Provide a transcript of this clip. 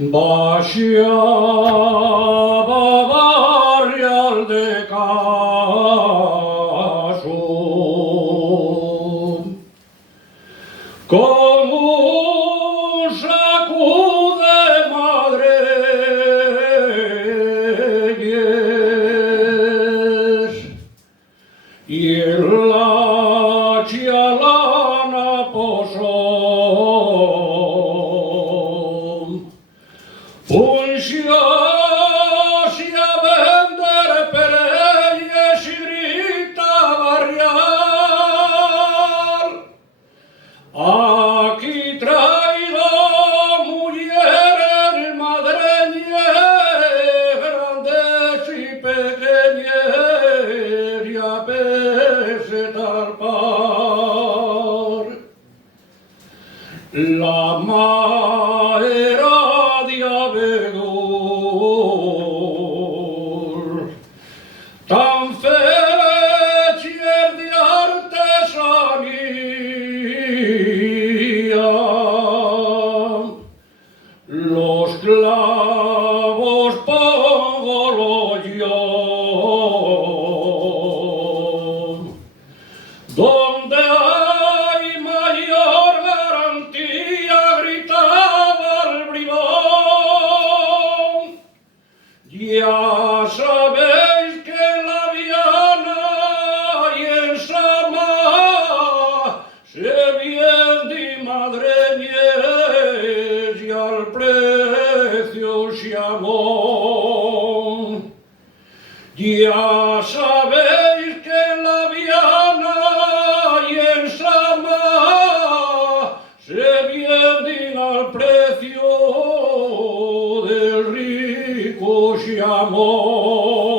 Baixaba barrial de caso con un saco de madreñes y en la chialana posó punxóse a vender perelles y grita barrial. Aquí traigo mujeres madreñes, grandes y pequeñas, y a pesetar par. La maera de abedul, tan felices de artesanía, los clavos póngolo yo, donde hay mayor garantía, gritaba el bribón. Ya sabéis que en la Viana y en Sama se vende madreñes y al precio se amó. Ya sabéis que en la Viana y en Sama se venden al precio del rico se amó.